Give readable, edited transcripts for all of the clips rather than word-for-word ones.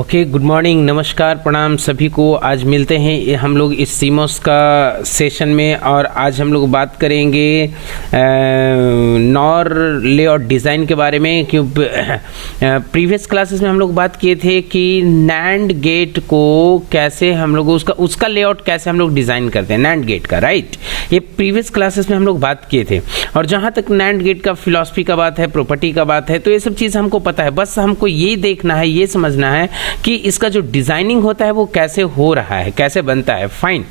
Okay, good morning, नमस्कार, प्रणाम सभी को। आज मिलते हैं हम लोग इस सीमोस का सेशन में और आज हम लोग बात करेंगे नॉर लेआउट डिज़ाइन के बारे में। क्यों प्रीवियस क्लासेस में हम लोग बात किए थे कि नैंड गेट को कैसे हम लोग उसका लेआउट कैसे हम लोग डिज़ाइन करते हैं, नैंड गेट का, राइट। ये प्रीवियस क्लासेस में हम लोग बात किए थे। और जहाँ तक नैंड गेट का फिलॉसफी का बात है, प्रॉपर्टी का बात है, तो ये सब चीज़ हमको पता है। बस हमको ये देखना है, ये समझना है कि इसका जो डिजाइनिंग होता है वो कैसे हो रहा है, कैसे बनता है। Fine,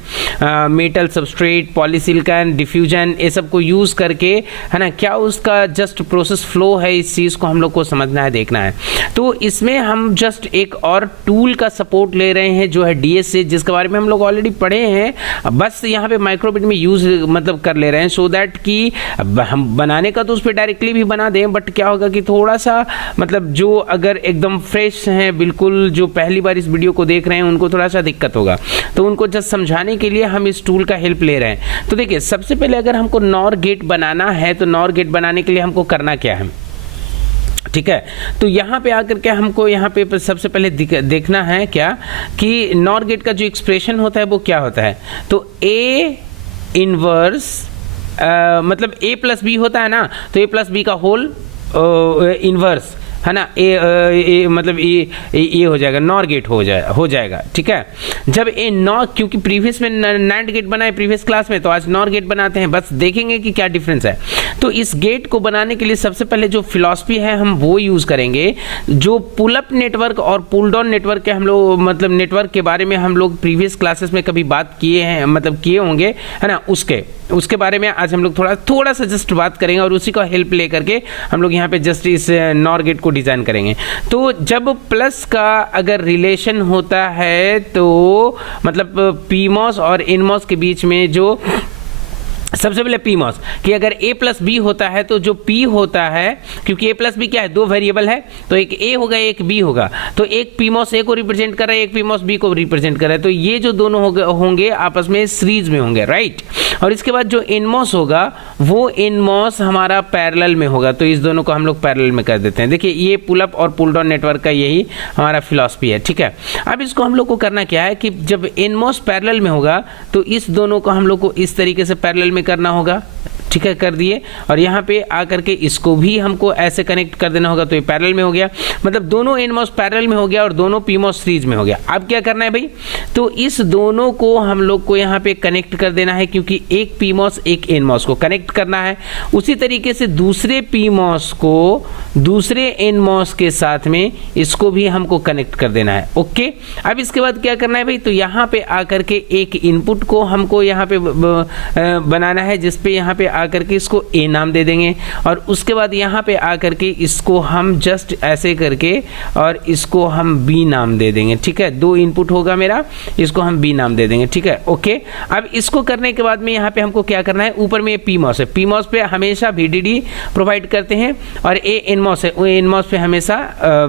metal substrate, polysilicon, diffusion, ये सब को यूज करके, है ना, क्या उसका जस्ट प्रोसेस फ्लो है, इस चीज को हम लोग को समझना है, देखना है। तो इसमें हम जस्ट एक और टूल का सपोर्ट ले रहे हैं जो है डीएस से, जिसके बारे में हम लोग ऑलरेडी पढ़े हैं। बस यहाँ पे माइक्रोबिट में यूज मतलब कर ले रहे हैं, सो दैट कि हम बनाने का तो उस पर डायरेक्टली भी बना दें, बट क्या होगा कि थोड़ा सा मतलब जो अगर एकदम फ्रेश हैं, बिल्कुल जो पहली बार इस वीडियो को देख रहे हैं, उनको थोड़ा सा दिक्कत होगा। तो उनको जस्ट समझाने के लिए हम इस टूल का हेल्प ले रहे हैं। तो देखिए, सबसे पहले अगर हमको नॉर गेट बनाना है तो नॉर गेट बनाने के लिए हमको करना क्या है, ठीक है। तो यहाँ पे आकर के हमको यहाँ पे सबसे पहले देखना है क्या कि नॉर गेट का जो एक्सप्रेशन होता है वो क्या होता है। तो ए इनवर्स मतलब ए प्लस बी होता है ना, तो ए प्लस बी का होल इनवर्स, है ना, ए मतलब ये हो जाएगा, नॉर गेट हो जाएगा, ठीक है। जब ए नॉर, क्योंकि प्रीवियस में नैंड गेट बनाए प्रीवियस क्लास में, तो आज नॉर गेट बनाते हैं, बस देखेंगे कि क्या डिफरेंस है। तो इस गेट को बनाने के लिए सबसे पहले जो फिलॉसफी है हम वो यूज करेंगे, जो पुल अप नेटवर्क और पुल डाउन नेटवर्क के हम लोग मतलब नेटवर्क के बारे में हम लोग प्रीवियस क्लासेस में कभी बात किए हैं, मतलब किए होंगे, है ना। उसके बारे में आज हम लोग थोड़ा सा जस्ट बात करेंगे और उसी का हेल्प ले करके हम लोग यहाँ पे जस्ट इस नॉर गेट को डिजाइन करेंगे। तो जब प्लस का अगर रिलेशन होता है तो मतलब पीमॉस और इनमॉस के बीच में जो सबसे पहले पीमॉस कि अगर a प्लस बी होता है तो जो p होता है, क्योंकि a प्लस बी क्या है, दो वेरिएबल है, तो एक a होगा एक b होगा, तो एक पीमॉस a को रिप्रेजेंट कर रहा है, एक पीमॉस b को रिप्रेजेंट कर रहा है। तो ये जो दोनों होंगे आपस में सीरीज में होंगे, राइट। और इसके बाद जो इनमॉस होगा वो इनमॉस हमारा पैरेलल में होगा, तो इस दोनों को हम लोग पैरेलल में कर देते हैं। देखिए, ये पुल अप और पुल डाउन नेटवर्क का यही हमारा फिलॉसफी है, ठीक है। अब इसको हम लोग को करना क्या है कि जब इनमॉस पैरेलल में होगा तो इस दोनों को हम लोग को इस तरीके से पैरेलल करना होगा, ठीक है, कर दिए। और यहाँ पे आकर के इसको भी हमको ऐसे कनेक्ट कर देना होगा, तो ये पैरेलल में हो गया, मतलब दोनों इनमॉस पैरेलल में हो गया और दोनों पीमॉस सीरीज में हो गया। अब क्या करना है भाई, तो इस दोनों को हम लोग को यहाँ पे कनेक्ट कर देना है, क्योंकि एक पीमॉस एक इनमॉस को कनेक्ट करना है। उसी तरीके से दूसरे पीमॉस को दूसरे इनमॉस के साथ में इसको भी हमको कनेक्ट कर देना है, ओके। अब इसके बाद क्या करना है भाई, तो यहाँ पे आकर के एक इनपुट को हमको यहाँ पे बनाना है, जिसपे यहाँ पे आकर के इसको ए नाम दे देंगे, और उसके बाद यहाँ पे आकर के इसको हम जस्ट ऐसे करके और इसको हम बी नाम दे देंगे, ठीक है। दो इनपुट होगा मेरा, इसको हम बी नाम दे देंगे, ठीक है, ओके। अब इसको करने के बाद में यहाँ पे हमको क्या करना है, ऊपर में ये पीमॉस है, पीमॉस पे हमेशा VDD प्रोवाइड करते हैं, और ए इनमॉस है, वो इनमॉस पे हमेशा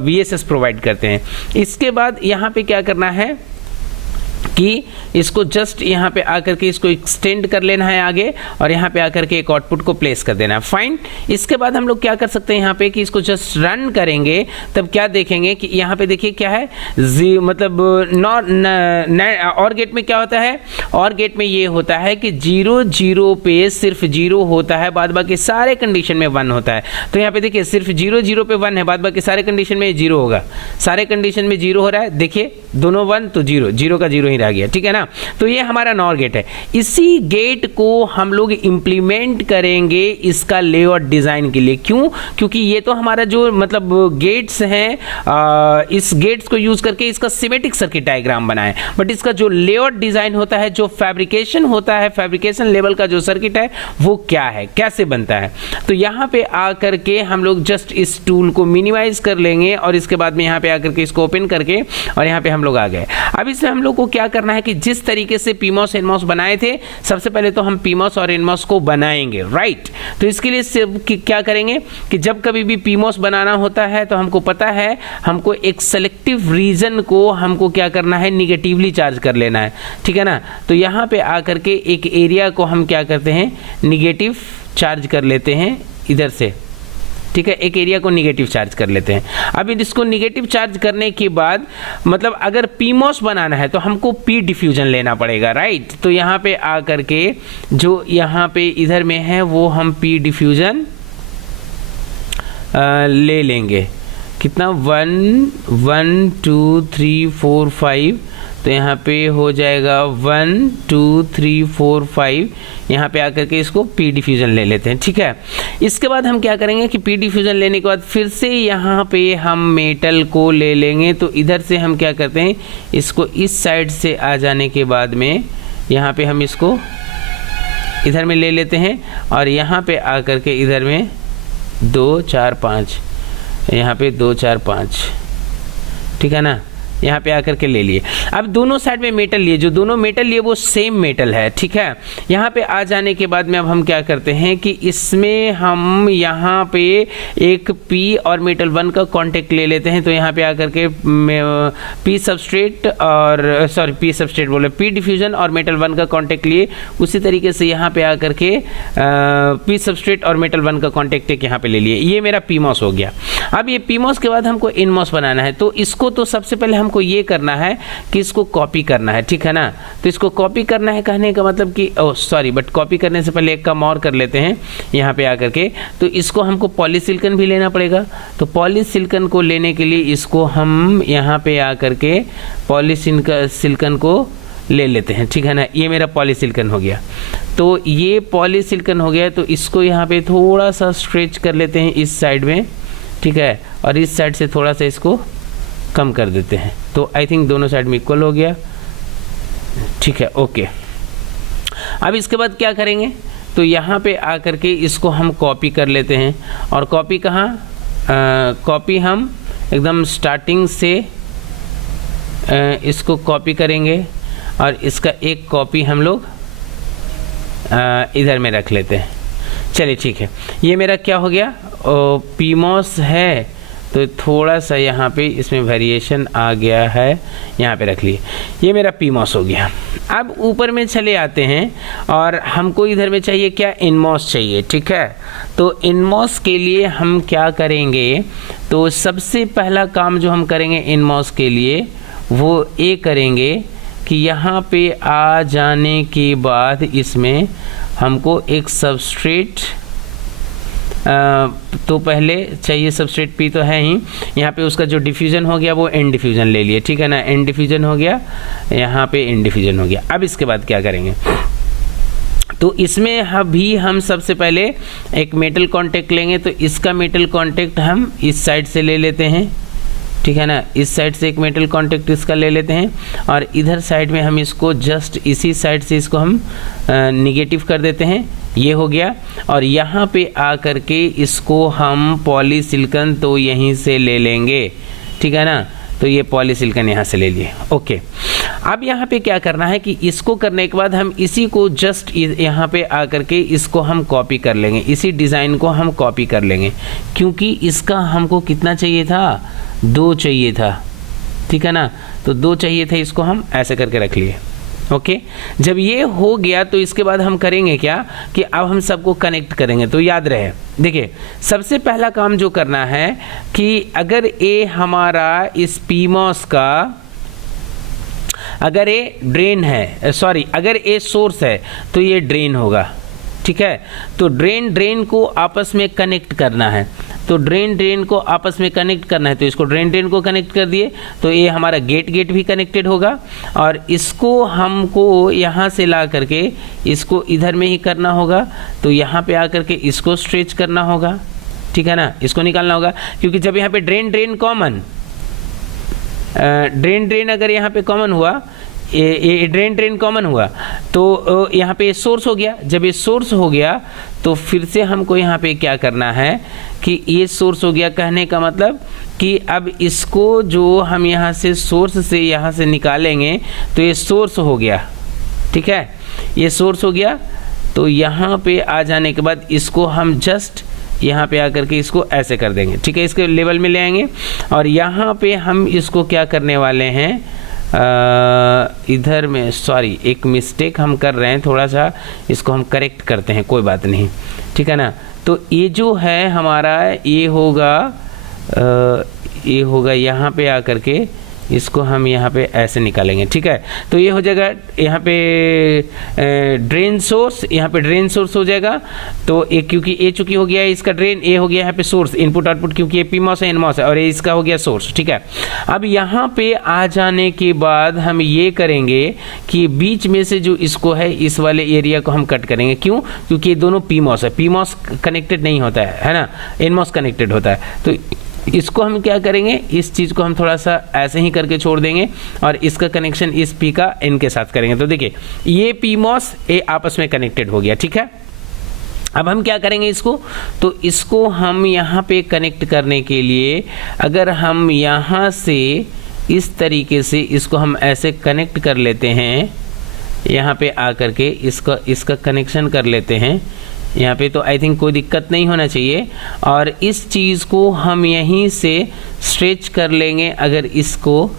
VSS प्रोवाइड करते हैं। इसके बाद यहाँ पे क्या करना है कि इसको जस्ट यहाँ पे आकर के इसको एक्सटेंड कर लेना है आगे, और यहाँ पे आकर के एक आउटपुट को प्लेस कर देना है, फाइन। इसके बाद हम लोग क्या कर सकते हैं यहाँ पे कि इसको जस्ट रन करेंगे, तब क्या देखेंगे कि यहाँ पे देखिए क्या है, मतलब और गेट में क्या होता है, और गेट में ये होता है कि 0 0 पे सिर्फ 0 होता है, बाद बाकी सारे कंडीशन में 1 होता है। तो यहाँ पे देखिए सिर्फ 0 0 पे 1 है, बाद बाकी सारे कंडीशन में 0 होगा, सारे कंडीशन में 0 हो रहा है, देखिए दोनों 1 तो 0 0 का 0 ही रह गया, ठीक है ना। तो ये हमारा नॉर गेट है। इसी गेट को हम लोग इंप्लीमेंट करेंगे इसका लेआउट डिजाइन के लिए। क्यों? क्योंकि ये तो हमारा जो मतलब गेट्स हैं, इस गेट्स को यूज करके इसका सिमेट्रिक सर्किट डायग्राम बनाए, बट इसका जो लेआउट डिजाइन होता है, जो फैब्रिकेशन होता है, फैब्रिकेशन लेवल का जो सर्किट है वो क्या है, कैसे बनता है। तो यहाँ पे आकर के हम लोग जस्ट इस टूल को मिनिमाइज कर लेंगे, और इसके बाद में यहाँ पे आकर के इसको ओपन करके और यहाँ पे हम लोग आ गए। अब इसमें हम लोग को क्या करना है कि जिस तरीके से पीमॉस एनमॉस बनाए थे, सबसे पहले तो हम पीमॉस और एनमॉस को बनाएंगे, राइट। तो इसके लिए क्या करेंगे कि जब कभी भी पीमॉस बनाना होता है तो हमको पता है, हमको एक सेलेक्टिव रीजन को हमको क्या करना है, निगेटिवली चार्ज कर लेना है, ठीक है ना। तो यहाँ पे आकर के एक एरिया को हम क्या करते हैं, निगेटिव चार्ज कर लेते हैं इधर से, ठीक है, एक एरिया को निगेटिव चार्ज कर लेते हैं। अब इसको निगेटिव चार्ज करने के बाद मतलब अगर पीमॉस बनाना है तो हमको पी डिफ्यूजन लेना पड़ेगा, राइट। तो यहाँ पे आ करके जो यहाँ पे इधर में है वो हम पी डिफ्यूजन ले लेंगे। कितना 1 2 3 4 5, तो यहाँ पे हो जाएगा 1 2 3 4 5। यहाँ पे आकर के इसको पी डिफ्यूजन ले लेते हैं, ठीक है। इसके बाद हम क्या करेंगे कि पी डिफ्यूजन लेने के बाद फिर से यहाँ पे हम मेटल को ले लेंगे। तो इधर से हम क्या करते हैं, इसको इस साइड से आ जाने के बाद में यहाँ पे हम इसको इधर में ले लेते हैं और यहाँ पे आकर के इधर में 2 4 5, यहाँ पे 2 4 5, ठीक है ना। यहाँ पे आकर के ले लिए। अब दोनों साइड में मेटल लिए, जो दोनों मेटल लिए वो सेम मेटल है, ठीक है। यहाँ पे आ जाने के बाद में अब हम क्या करते हैं कि इसमें हम यहाँ पे एक पी और मेटल 1 का कांटेक्ट ले लेते हैं। तो यहाँ पे आकर के पी सबस्ट्रेट और सॉरी पी सबस्ट्रेट बोले पी डिफ्यूजन और मेटल 1 का कांटेक्ट लिए। उसी तरीके से यहाँ पे आकर के पी सबस्ट्रेट और मेटल 1 का कांटेक्ट एक यहाँ पे ले लिए। ये मेरा पीमॉस हो गया। अब ये पीमॉस के बाद हमको इनमॉस बनाना है। तो इसको तो सबसे पहले हमको ये करना है कि इसको कॉपी करना है, ठीक है ना। तो इसको कॉपी करना है कहने का मतलब कि बट कॉपी करने से पहले एक काम और कर लेते हैं यहाँ पे आकर के। तो इसको हमको पॉलीसिलिकॉन भी लेना पड़ेगा। तो पॉलीसिलिकॉन को लेने के लिए इसको हम यहाँ पे आकर के पॉलीसिलिकॉन को ले लेते हैं, ठीक है ना। ये मेरा पॉलीसिलिकॉन हो गया। तो ये पॉलीसिलिकॉन हो गया। तो इसको यहाँ पे थोड़ा सा स्ट्रेच कर लेते हैं इस साइड में, ठीक है, और इस साइड से थोड़ा सा इसको कम कर देते हैं। तो आई थिंक दोनों साइड में इक्वल हो गया, ठीक है, ओके। अब इसके बाद क्या करेंगे, तो यहाँ पे आकर के इसको हम कॉपी कर लेते हैं। और कॉपी कहाँ, कॉपी हम एकदम स्टार्टिंग से इसको कॉपी करेंगे और इसका एक कॉपी हम लोग इधर में रख लेते हैं। चलिए ठीक है, ये मेरा क्या हो गया, पीमॉस है। तो थोड़ा सा यहाँ पे इसमें वेरिएशन आ गया है, यहाँ पे रख लिए। ये मेरा पीमॉस हो गया। अब ऊपर में चले आते हैं और हमको इधर में चाहिए क्या, इनमॉस चाहिए, ठीक है। तो इनमॉस के लिए हम क्या करेंगे, तो सबसे पहला काम जो हम करेंगे इनमॉस के लिए वो ये करेंगे कि यहाँ पे आ जाने के बाद इसमें हमको एक सबस्ट्रेट तो पहले चाहिए, सबस्ट्रेट पी तो है ही। यहाँ पे उसका जो डिफ्यूजन हो गया वो एन डिफ्यूजन ले लिए, ठीक है ना। एन डिफ्यूजन हो गया, यहाँ पे एन डिफ्यूजन हो गया। अब इसके बाद क्या करेंगे, तो इसमें हम सबसे पहले एक मेटल कांटेक्ट लेंगे। तो इसका मेटल कांटेक्ट हम इस साइड से ले लेते हैं, ठीक है ना। इस साइड से एक मेटल कांटेक्ट इसका ले लेते हैं और इधर साइड में हम इसको जस्ट इसी साइड से इसको हम निगेटिव कर देते हैं। ये हो गया। और यहाँ पे आ करके इसको हम पॉलीसिलिकॉन तो यहीं से ले लेंगे, ठीक है ना। तो ये पॉलीसिलिकॉन यहाँ से ले लिए, ओके। अब यहाँ पे क्या करना है कि इसको करने के बाद हम इसी को जस्ट यहाँ पे आ करके इसको हम कॉपी कर लेंगे, इसी डिज़ाइन को हम कॉपी कर लेंगे, क्योंकि इसका हमको कितना चाहिए था, 2 चाहिए था, ठीक है ना। तो 2 चाहिए थे, इसको हम ऐसे करके रख लिए, ओके। जब ये हो गया तो इसके बाद हम करेंगे क्या कि अब हम सबको कनेक्ट करेंगे। तो याद रहे, देखिए सबसे पहला काम जो करना है कि अगर ये हमारा इस पीमॉस का अगर ये ड्रेन है, सॉरी अगर ये सोर्स है तो ये ड्रेन होगा, ठीक है। तो ड्रेन को आपस में कनेक्ट करना है। तो ड्रेन को आपस में कनेक्ट करना है। तो इसको ड्रेन को कनेक्ट कर दिए तो ये हमारा गेट भी कनेक्टेड होगा। और इसको हमको यहाँ से ला करके इसको इधर में ही करना होगा। तो यहाँ पे आकर के इसको स्ट्रेच करना होगा, ठीक है ना। इसको निकालना होगा, क्योंकि जब यहाँ पे ड्रेन कॉमन ड्रेन अगर यहाँ पे कॉमन हुआ, ये ड्रेन कॉमन हुआ तो यहाँ पे सोर्स हो गया। जब ये सोर्स हो गया तो फिर से हमको यहाँ पे क्या करना है कि ये सोर्स हो गया, कहने का मतलब कि अब इसको जो हम यहाँ से सोर्स से यहाँ से निकालेंगे तो ये सोर्स हो गया, ठीक है। ये सोर्स हो गया। तो यहाँ पे आ जाने के बाद इसको हम जस्ट यहाँ पे आकर के इसको ऐसे कर देंगे, ठीक है। इसके लेवल में ले आएंगे और यहाँ पे हम इसको क्या करने वाले हैं, इधर में सॉरी एक मिस्टेक हम कर रहे हैं, थोड़ा सा इसको हम करेक्ट करते हैं, कोई बात नहीं, ठीक है ना। तो ये जो है हमारा ये होगा यहाँ पे आकर के इसको हम यहाँ पे ऐसे निकालेंगे, ठीक है। तो ये हो जाएगा यहाँ पे ड्रेन सोर्स, यहाँ पे ड्रेन सोर्स हो जाएगा। तो ये क्योंकि ये चूंकि हो गया है इसका ड्रेन, ये हो गया यहाँ पे सोर्स इनपुट आउटपुट, क्योंकि ये पीमॉस है एनमॉस है, और ये इसका हो गया सोर्स, ठीक है। अब यहाँ पे आ जाने के बाद हम ये करेंगे कि बीच में से जो इसको है इस वाले एरिया को हम कट करेंगे। क्यों? क्योंकि ये दोनों पीमॉस है, पीमॉस कनेक्टेड नहीं होता है ना, एनमॉस कनेक्टेड होता है। तो इसको हम क्या करेंगे, इस चीज़ को हम थोड़ा सा ऐसे ही करके छोड़ देंगे और इसका कनेक्शन इस पी का एन के साथ करेंगे। तो देखिए ये पीमॉस ये आपस में कनेक्टेड हो गया, ठीक है। अब हम क्या करेंगे इसको, तो इसको हम यहाँ पे कनेक्ट करने के लिए अगर हम यहाँ से इस तरीके से इसको हम ऐसे कनेक्ट कर लेते हैं, यहाँ पे आकर के इसका कनेक्शन कर लेते हैं यहाँ पे, तो आई थिंक कोई दिक्कत नहीं होना चाहिए। और इस चीज़ को हम यहीं से स्ट्रेच कर लेंगे अगर इसको,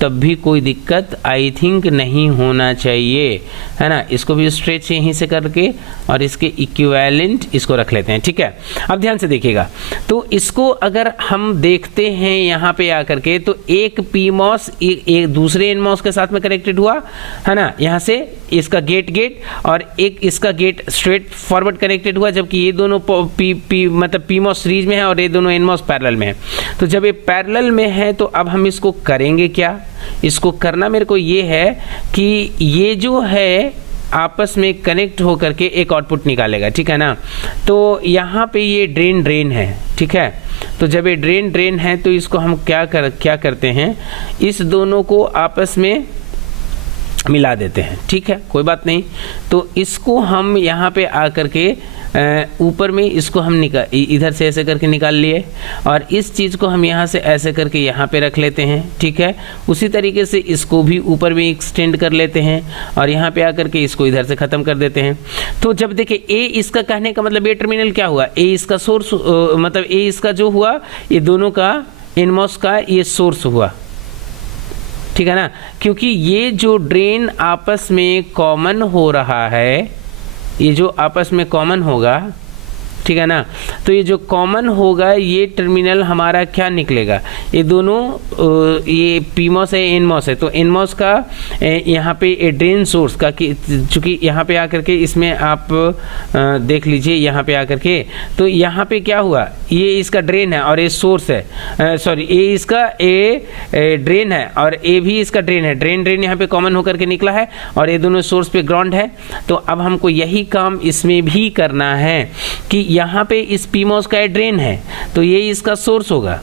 तब भी कोई दिक्कत आई थिंक नहीं होना चाहिए, है ना। इसको भी स्ट्रेच यहीं से करके और इसके इक्विवेलेंट इसको रख लेते हैं, ठीक है। अब ध्यान से देखिएगा, तो इसको अगर हम देखते हैं यहाँ पे आकर के, तो एक पीमॉस एक दूसरे एनमॉस के साथ में कनेक्टेड हुआ, है ना। यहाँ से इसका गेट और एक इसका गेट स्ट्रेट फॉरवर्ड कनेक्टेड हुआ, जबकि ये दोनों मतलब पीमॉस सीरीज में है और ये दोनों एनमॉस पैरेलल में है। तो जब ये पैरेलल में है तो अब हम इसको करेंगे क्या, इसको करना मेरे को ये है कि ये जो है आपस में कनेक्ट होकर के एक आउटपुट निकालेगा, ठीक है ना। तो यहाँ पे ये ड्रेन है, ठीक है। तो जब ये ड्रेन है तो इसको हम क्या करते हैं, इस दोनों को आपस में मिला देते हैं, ठीक है, कोई बात नहीं। तो इसको हम यहाँ पे आकर के ऊपर में इसको हम इधर से ऐसे करके निकाल लिए और इस चीज़ को हम यहाँ से ऐसे करके यहाँ पे रख लेते हैं, ठीक है। उसी तरीके से इसको भी ऊपर में एक्सटेंड कर लेते हैं और यहाँ पे आकर के इसको इधर से ख़त्म कर देते हैं। तो जब देखिए ए इसका कहने का मतलब ये टर्मिनल क्या हुआ, ए इसका सोर्स मतलब ए इसका जो हुआ, ये दोनों का एनमॉस का ये सोर्स हुआ, ठीक है ना। क्योंकि ये जो ड्रेन आपस में कॉमन हो रहा है, ये जो आपस में कॉमन होगा, ठीक है ना। तो ये जो कॉमन होगा ये टर्मिनल हमारा क्या निकलेगा, ये दोनों ये पीमॉस है एनमॉस है, तो एनमॉस का यहाँ पे ड्रेन सोर्स का, चूँकि यहाँ पे आकर के इसमें आप देख लीजिए यहाँ पे आकर के, तो यहाँ पे क्या हुआ, ये इसका ड्रेन है और ये सोर्स है, सॉरी ये इसका ड्रेन है और ये भी इसका ड्रेन है, ड्रेन यहाँ पे कॉमन होकर के निकला है और ये दोनों सोर्स पे ग्राउंड है। तो अब हमको यही काम इसमें भी करना है कि यहाँ पे इस पीमॉस का ड्रेन है तो ये इसका सोर्स होगा,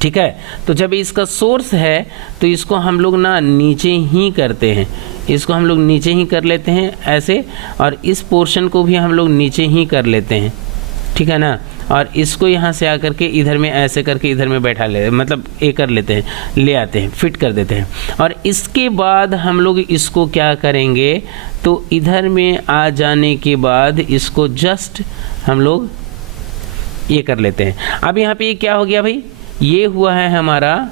ठीक है। तो जब इसका सोर्स है तो इसको हम लोग ना नीचे ही करते हैं, इसको हम लोग नीचे ही कर लेते हैं ऐसे, और इस पोर्शन को भी हम लोग नीचे ही कर लेते हैं, ठीक है ना। और इसको यहाँ से आकर के इधर में ऐसे करके इधर में बैठा ले, मतलब ये कर लेते हैं, ले आते हैं, फिट कर देते हैं। और इसके बाद हम लोग इसको क्या करेंगे, तो इधर में आ जाने के बाद इसको जस्ट हम लोग ये कर लेते हैं। अब यहाँ पे ये क्या हो गया भाई, ये हुआ है हमारा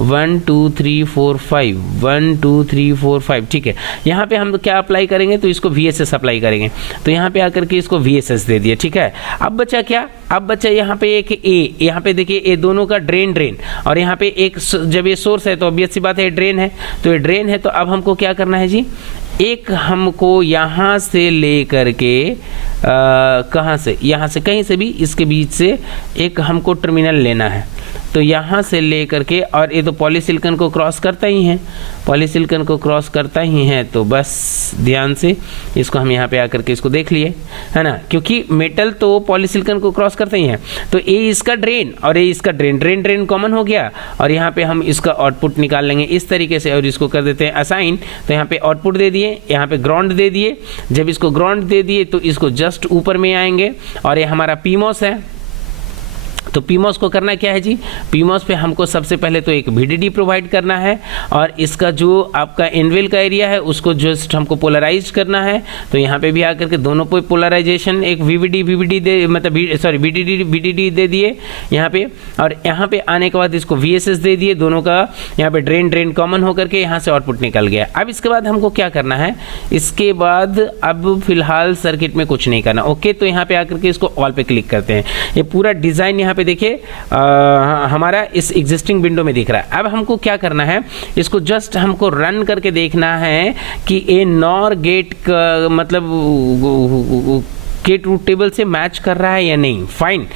1 2 3 4 5 1 2 3 4 5, ठीक है। यहाँ पे हम क्या अप्लाई करेंगे, तो इसको VSS अप्लाई करेंगे, तो यहाँ पे आकर के इसको VSS दे दिया, ठीक है। अब बचा क्या, अब बचा यहाँ पे एक ए, यहाँ पे देखिए ये दोनों का ड्रेन और यहाँ पे एक, जब ये सोर्स है तो ऑब्वियस सी बात है ड्रेन है, तो ये ड्रेन है। तो अब हमको क्या करना है जी, एक हमको यहाँ से ले करके कहाँ से, यहाँ से कहीं से भी इसके बीच से एक हमको टर्मिनल लेना है। तो यहाँ से ले करके, और ये तो पॉलीसिलिकॉन को क्रॉस करता ही है, पॉलीसिलिकॉन को क्रॉस करता ही है, तो बस ध्यान से इसको हम यहाँ पे आकर के इसको देख लिए, है ना, क्योंकि मेटल तो पॉलीसिलिकॉन को क्रॉस करते ही है। तो ये इसका ड्रेन और ये इसका ड्रेन कॉमन हो गया, और यहाँ पे हम इसका आउटपुट निकाल लेंगे इस तरीके से, और इसको कर देते हैं असाइन। तो यहाँ पे आउटपुट दे दिए, यहाँ पे ग्राउंड दे दिए। जब इसको ग्राउंड दे दिए तो इसको जस्ट ऊपर में आएंगे, और ये हमारा पीमॉस है, तो पीमॉस को करना क्या है जी, पीमॉस पे हमको सबसे पहले तो एक VDD प्रोवाइड करना है और इसका जो आपका इनवेल का एरिया है उसको जस्ट हमको पोलराइज करना है। तो यहाँ पे भी आकर के दोनों पे पोलराइजेशन एक VDD दे, मतलब VDD दे दिए यहाँ पे, और यहाँ पे आने के बाद इसको VSS दे दिए, दोनों का यहाँ पे ड्रेन कॉमन होकर के यहाँ से आउटपुट निकल गया। अब इसके बाद हमको क्या करना है, इसके बाद अब फिलहाल सर्किट में कुछ नहीं करना। ओके, तो यहाँ पे आकर के इसको ऑल पे क्लिक करते हैं। ये पूरा डिज़ाइन यहाँ पे देखिए हमारा इस एग्जिस्टिंग विंडो में दिख रहा है। अब हमको क्या करना है, इसको जस्ट हमको रन करके देखना है कि ये नॉर गेट का मतलब के ट्रूथ टेबल से मैच कर रहा है या नहीं। फाइन,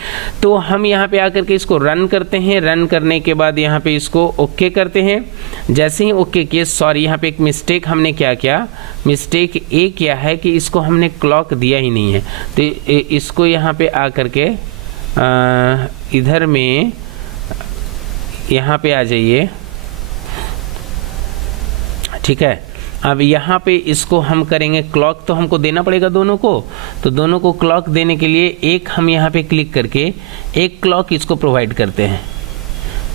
तो हम यहाँ पे आकर के इसको रन करते हैं। रन करने के बाद यहाँ पे इसको ओके करते हैं। जैसे ही ओके किए, सॉरी यहाँ पे एक मिस्टेक हमने क्या किया, मिस्टेक ये किया है कि इसको हमने क्लॉक दिया ही नहीं है। तो इसको यहाँ पे आकर के इधर में यहाँ पे आ जाइए, ठीक है। अब यहाँ पे इसको हम करेंगे क्लॉक, तो हमको देना पड़ेगा दोनों को। तो दोनों को क्लॉक देने के लिए एक हम यहाँ पे क्लिक करके एक क्लॉक इसको प्रोवाइड करते हैं,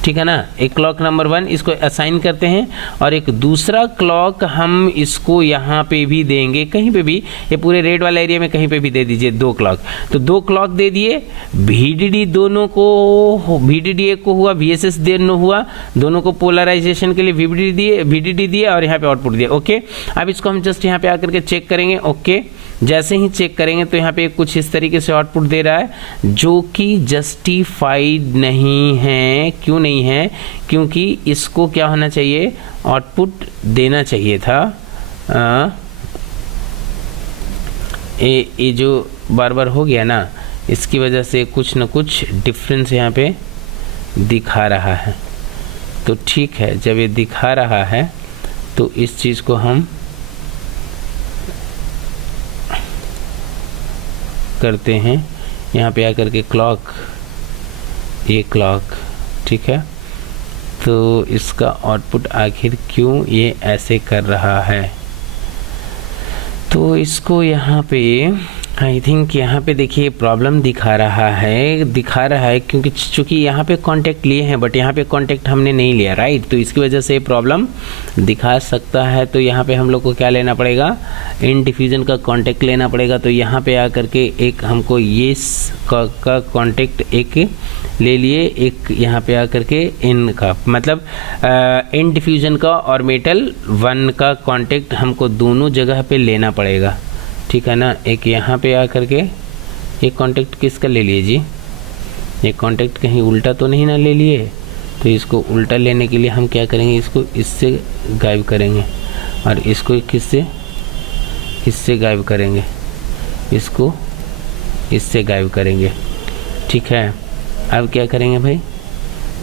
ठीक है ना। एक क्लॉक नंबर 1 इसको असाइन करते हैं और एक दूसरा क्लॉक हम इसको यहाँ पे भी देंगे, कहीं पे भी, ये पूरे रेड वाला एरिया में कहीं पे भी दे दीजिए 2 क्लॉक। तो 2 क्लॉक दे दिए, VDD दोनों को, VDD एक को हुआ, VSS दोनों हुआ, दोनों को पोलराइजेशन के लिए VDD दिए और यहाँ पे आउटपुट दिए। ओके, अब इसको हम जस्ट यहाँ पे आकर के चेक करेंगे। ओके, जैसे ही चेक करेंगे तो यहाँ पे कुछ इस तरीके से आउटपुट दे रहा है जो कि जस्टिफाइड नहीं है। क्यों नहीं है, क्योंकि इसको क्या होना चाहिए, आउटपुट देना चाहिए था। ये जो बार बार हो गया ना, इसकी वजह से कुछ न कुछ डिफरेंस यहाँ पे दिखा रहा है। तो ठीक है, जब ये दिखा रहा है तो इस चीज़ को हम करते हैं, यहाँ पे आकर के क्लॉक, ये क्लॉक, ठीक है। तो इसका आउटपुट आखिर क्यों ये ऐसे कर रहा है, तो इसको यहाँ पे आई थिंक यहाँ पे देखिए प्रॉब्लम दिखा रहा है क्योंकि चूँकि यहाँ पे कांटेक्ट लिए हैं बट यहाँ पे कांटेक्ट हमने नहीं लिया, राइट। तो इसकी वजह से प्रॉब्लम दिखा सकता है। तो यहाँ पे हम लोग को क्या लेना पड़ेगा, इन डिफ्यूज़न का कांटेक्ट लेना पड़ेगा। तो यहाँ पे आकर के एक हमको ये का कांटेक्ट एक ले लिए, एक यहाँ पे आकर के इन का, मतलब इन डिफ्यूज़न का और मेटल 1 का कांटेक्ट हमको दोनों जगह पे लेना पड़ेगा, ठीक है ना। एक यहाँ पे आकर के ये कांटेक्ट किसका ले लिए जी, ये कांटेक्ट कहीं उल्टा तो नहीं ना ले लिए। तो इसको उल्टा लेने के लिए हम क्या करेंगे, इसको इससे गायब करेंगे और इसको इससे गायब करेंगे, इसको इससे गायब करेंगे, ठीक है। अब क्या करेंगे भाई,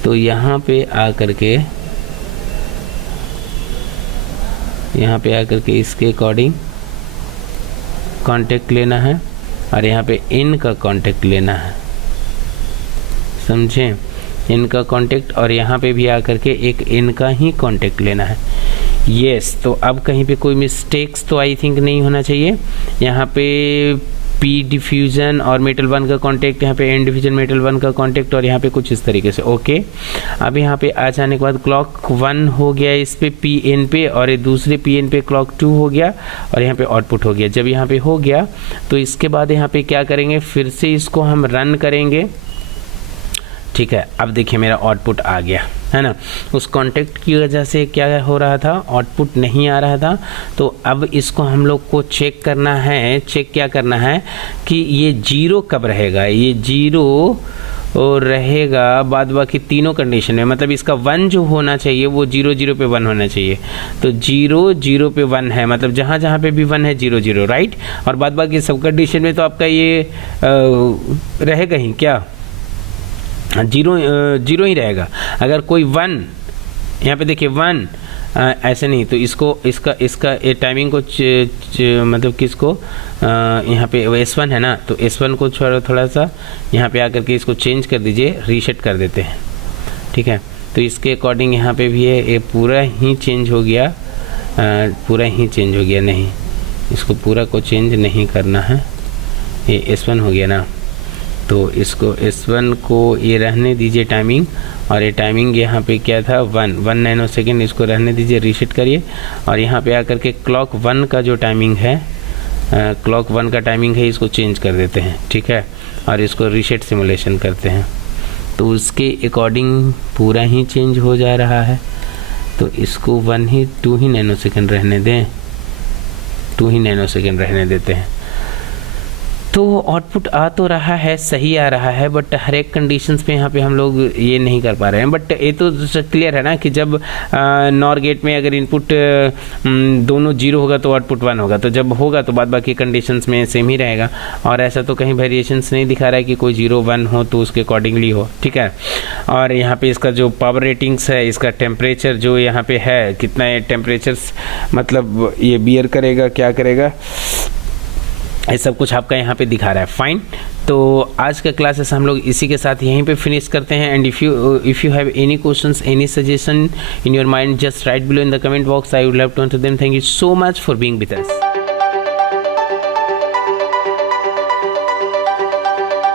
तो यहाँ पे आकर के इसके अकॉर्डिंग कांटेक्ट लेना है और यहाँ पे इन का कांटेक्ट लेना है, समझें, इन का कांटेक्ट, और यहाँ पे भी आकर के एक इन का ही कांटेक्ट लेना है। यस, तो अब कहीं पे कोई मिस्टेक्स तो आई थिंक नहीं होना चाहिए। यहाँ पे P डिफ्यूज़न और मेटल 1 का कांटेक्ट, यहाँ पे एन डिफ्यूज़न मेटल 1 का कांटेक्ट, और यहाँ पे कुछ इस तरीके से। ओके, अब यहाँ पे आ जाने के बाद क्लॉक 1 हो गया इस पे PN पे, और ये दूसरे PN पे क्लॉक 2 हो गया और यहाँ पे आउटपुट हो गया। जब यहाँ पे हो गया तो इसके बाद यहाँ पे क्या करेंगे, फिर से इसको हम रन करेंगे, ठीक है। अब देखिए मेरा आउटपुट आ गया है ना। उस कांटेक्ट की वजह से क्या हो रहा था, आउटपुट नहीं आ रहा था। तो अब इसको हम लोग को चेक करना है, चेक क्या करना है कि ये 0 कब रहेगा, ये 0 रहेगा बाद बाकी तीनों कंडीशन में, मतलब इसका 1 जो होना चाहिए वो 0 0 पे 1 होना चाहिए। तो 0 0 पे 1 है, मतलब जहाँ जहाँ पे भी 1 है 0 0, राइट। और बाद बाकी सब कंडीशन में तो आपका ये रहेगा ही क्या, 0 ही रहेगा। अगर कोई 1 यहाँ पे देखिए 1 ऐसे नहीं, तो इसका टाइमिंग को मतलब किसको यहाँ पे S1 है ना, तो S1 को थोड़ा सा यहाँ पे आकर के इसको चेंज कर दीजिए, रीसेट कर देते हैं, ठीक है। तो इसके अकॉर्डिंग यहाँ पे भी है, ये पूरा ही चेंज हो गया, नहीं, इसको पूरा को चेंज नहीं करना है, ये S1 हो गया ना। तो इसको S1 को ये रहने दीजिए टाइमिंग, और ये टाइमिंग यहाँ पे क्या था 1 नैनो सेकेंड, इसको रहने दीजिए, रीसेट करिए। और यहाँ पे आकर के क्लॉक 1 का जो टाइमिंग है, क्लॉक 1 का टाइमिंग है, इसको चेंज कर देते हैं, ठीक है, और इसको रीसेट सिमुलेशन करते हैं। तो उसके अकॉर्डिंग पूरा ही चेंज हो जा रहा है। तो इसको 2 ही नैनो सेकेंड रहने दें, 2 ही नैनो सेकेंड रहने देते हैं। तो आउटपुट आ तो रहा है, सही आ रहा है, बट हर एक कंडीशंस पे यहाँ पे हम लोग ये नहीं कर पा रहे हैं। बट ये तो क्लियर है ना कि जब नॉर गेट में अगर इनपुट दोनों 0 होगा तो आउटपुट 1 होगा, तो जब होगा तो बाद बाकी कंडीशंस में सेम ही रहेगा। और ऐसा तो कहीं वेरिएशंस नहीं दिखा रहा है कि कोई 0 1 हो तो उसके अकॉर्डिंगली हो, ठीक है। और यहाँ पे इसका जो पावर रेटिंग्स है, इसका टेम्परेचर जो यहाँ पे है, कितना टेम्परेचर्स मतलब ये बियर करेगा, क्या करेगा, ये सब कुछ आपका यहाँ पे दिखा रहा है। फाइन, तो आज का क्लासेस हम लोग इसी के साथ यहीं पे फिनिश करते हैं। And if you have any questions, any suggestion in your mind, just write below in the comment box, I would love to answer them. Thank you so much for being with us.